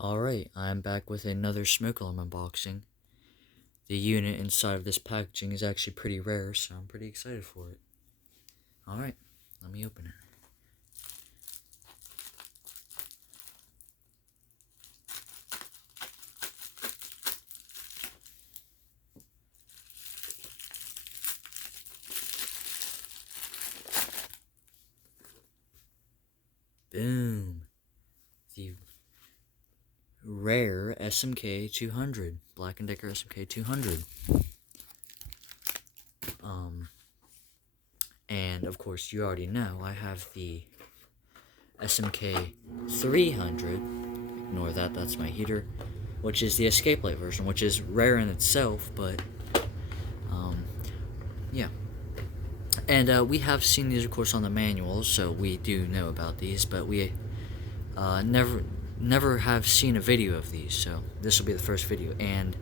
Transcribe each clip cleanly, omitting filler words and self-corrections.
Alright, I'm back with another smoke alarm unboxing. The unit inside of this packaging is actually pretty rare, so I'm pretty excited for it. Alright, let me open it. Boom! The rare SMK-200, Black&Decker SMK-200. And of course you already know I have the SMK-300, ignore that, that's my heater, which is the escape light version, which is rare in itself, but, yeah. And we have seen these, of course, on the manuals, so we do know about these, but we never have seen a video of these, so this will be the first video. And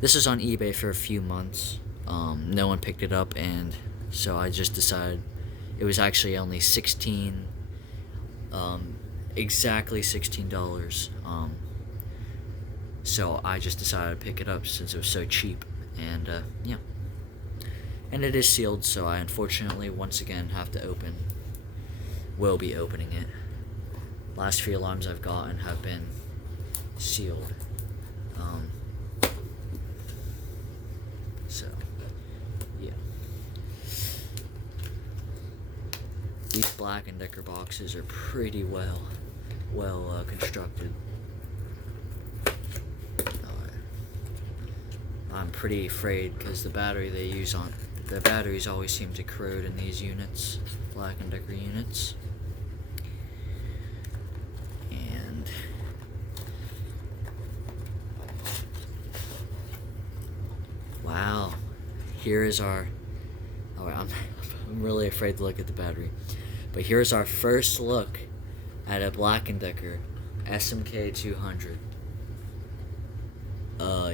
this is on eBay for a few months. No one picked it up, and so I just decided it was actually only exactly $16. So I just decided to pick it up since it was so cheap, and yeah. And it is sealed, so I unfortunately once again will be opening it. Last few alarms I've gotten have been sealed. So, yeah. These Black&Decker boxes are pretty well constructed. I'm pretty afraid because the batteries always seem to corrode in these units, Black&Decker units. And wow, here is our. Oh, I'm really afraid to look at the battery, but here's our first look at a Black&Decker SMK-200.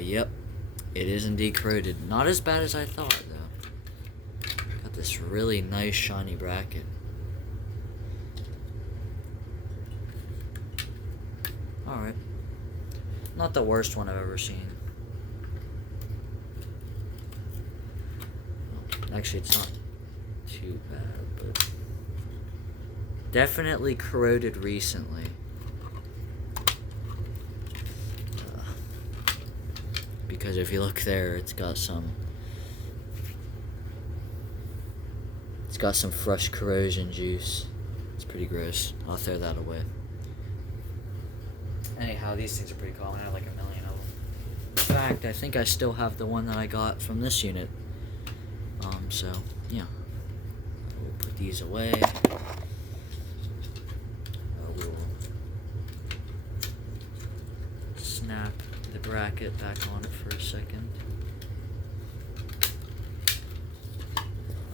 Yep. It is indeed corroded. Not as bad as I thought, though. Got this really nice shiny bracket. Alright. Not the worst one I've ever seen. Actually, it's not too bad, but definitely corroded recently. Because if you look there, it's got some fresh corrosion juice. It's pretty gross. I'll throw that away. Anyhow, these things are pretty cool. I have like a million of them. In fact, I think I still have the one that I got from this unit. So yeah, we'll put these away. We'll snap the bracket back on it for a second.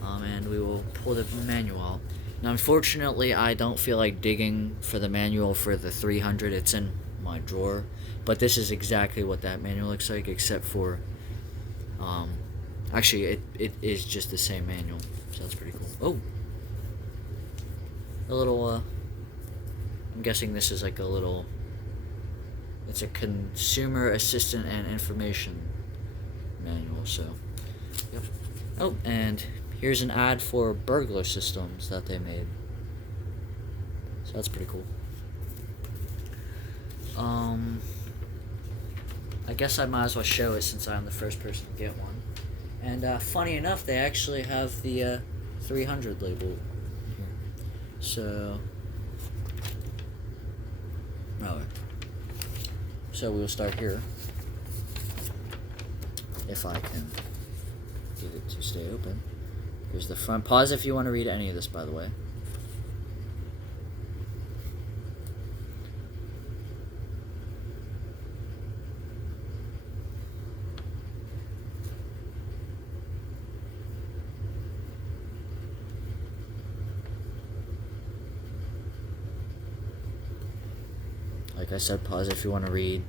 And we will pull the manual out. Now, unfortunately, I don't feel like digging for the manual for the 300. It's in my drawer. But this is exactly what that manual looks like, except for, actually, it is just the same manual. So that's pretty cool. Oh! A little, I'm guessing this is like a little, it's a consumer assistant and information manual, so, yep. Oh, and here's an ad for burglar systems that they made. So that's pretty cool. I guess I might as well show it since I'm the first person to get one. And funny enough, they actually have the 300 label here. So, so we'll start here. If I can get it to stay open. Here's the front. Pause if you want to read any of this, by the way. Like I said, pause if you want to read.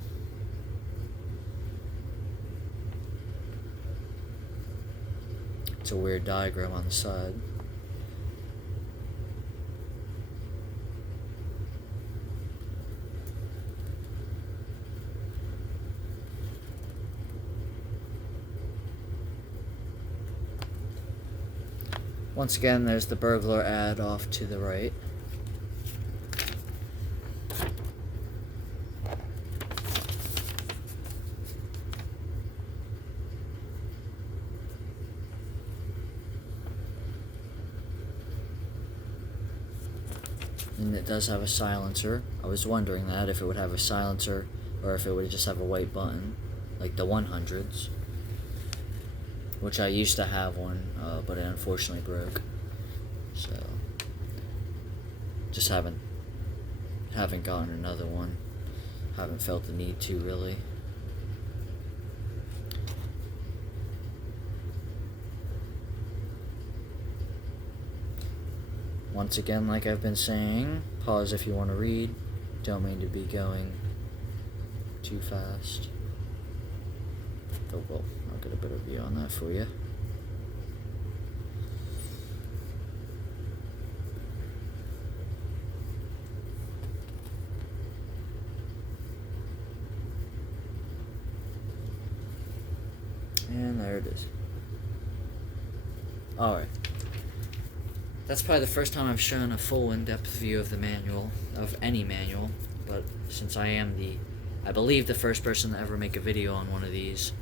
It's a weird diagram on the side. Once again, there's the burglar ad off to the right. And it does have a silencer. I was wondering that, if it would have a silencer or if it would just have a white button, like the 100s. Which I used to have one, but it unfortunately broke. So, just haven't gotten another one. Haven't felt the need to, really. Once again, like I've been saying, pause if you want to read. Don't mean to be going too fast. Oh well, I'll get a better view on that for you. And there it is. Alright. That's probably the first time I've shown a full in-depth view of the manual, of any manual, but since I am I believe the first person to ever make a video on one of these,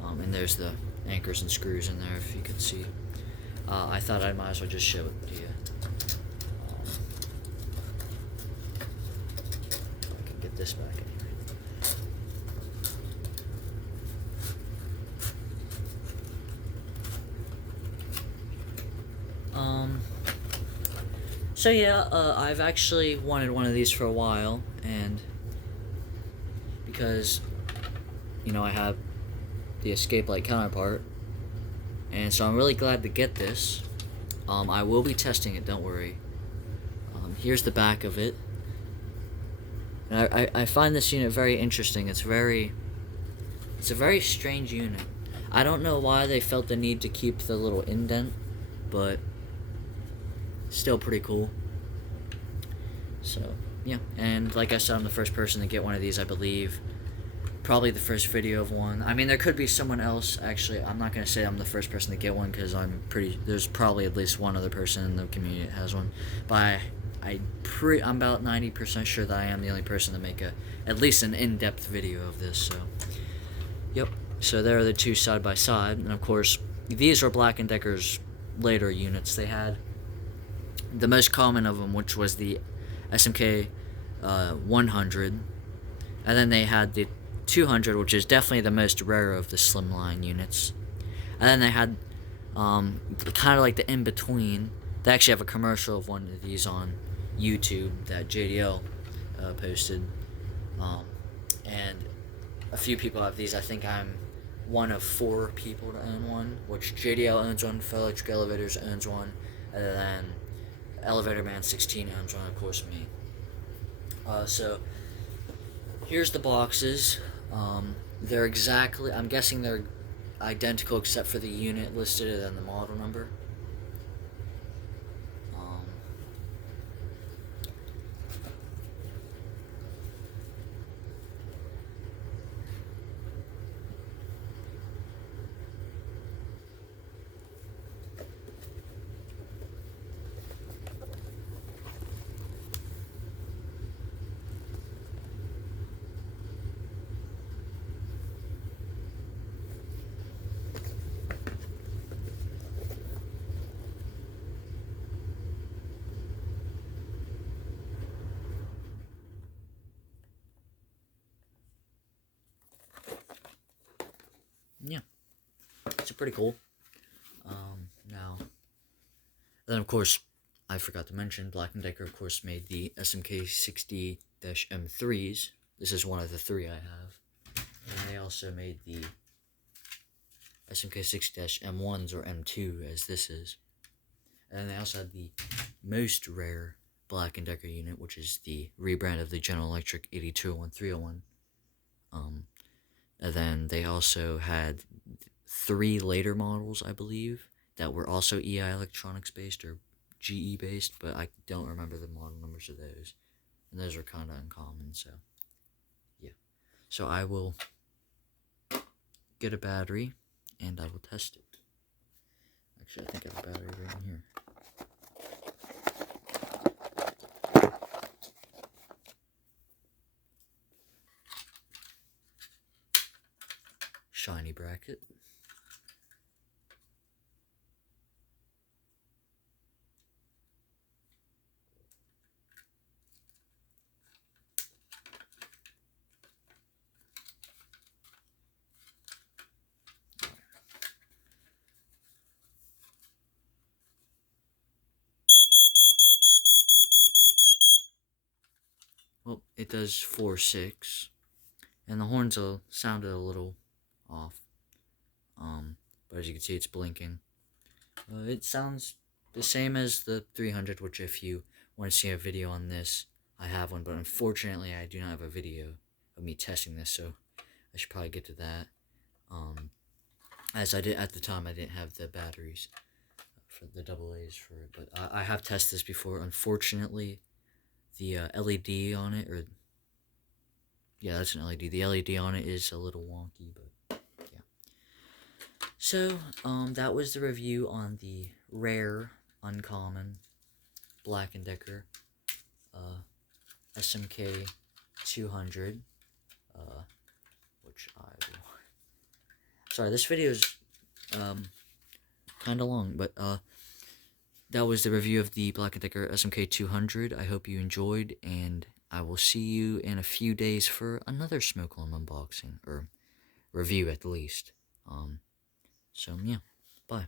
and there's the anchors and screws in there if you could see, I thought I might as well just show it to you. If I can get this back in here. So yeah, I've actually wanted one of these for a while, and because, you know, I have the escape light counterpart, and so I'm really glad to get this. I will be testing it, don't worry. Here's the back of it. And I find this unit very interesting. It's a very strange unit. I don't know why they felt the need to keep the little indent, but still pretty cool. So, yeah. And like I said, I'm the first person to get one of these, I believe. Probably the first video of one. I mean, there could be someone else, actually. I'm not going to say I'm the first person to get one, because there's probably at least one other person in the community that has one. But I'm about 90% sure that I am the only person to make at least an in-depth video of this, so. Yep. So there are the two side by side, and of course, these are Black&Decker's later units. They had the most common of them, which was the SMK-100, and then they had the 200, which is definitely the most rare of the slimline units, and then they had kind of like the in-between. They actually have a commercial of one of these on YouTube that JDL posted, and a few people have these. I think I'm one of 4 people to own one, which JDL owns one, Fell Electric Elevators owns one, and then Elevator Man 16 owns one, of course, me. So here's the boxes. They're exactly, I'm guessing they're identical except for the unit listed and the model number. Yeah, it's pretty cool. Now, then of course, I forgot to mention, Black&Decker of course made the SMK-60-M3s. This is one of the 3 I have. And they also made the SMK-60-M1s, or M2 as this is. And then they also had the most rare Black&Decker unit, which is the rebrand of the General Electric 8201-301. And then they also had 3 later models, I believe, that were also EI Electronics based or GE based, but I don't remember the model numbers of those. And those are kind of uncommon, so yeah. So I will get a battery and I will test it. Actually, I think I have a battery right in here. Shiny bracket. Well, it does 4-6, and the horns sounded a little off. But as you can see, it's blinking. It sounds the same as the 300, which if you want to see a video on this, I have one, but unfortunately I do not have a video of me testing this, so I should probably get to that. As I did at the time, I didn't have the batteries for the AA's for it, but I have tested this before. Unfortunately, the LED on it, or yeah, that's an LED. The LED on it is a little wonky, but yeah. So, that was the review on the rare, uncommon Black&Decker SMK-200, which I will... Sorry, this video is kind of long, but that was the review of the Black&Decker SMK-200. I hope you enjoyed, and I will see you in a few days for another smoke alarm unboxing, or review at the least. So yeah, bye.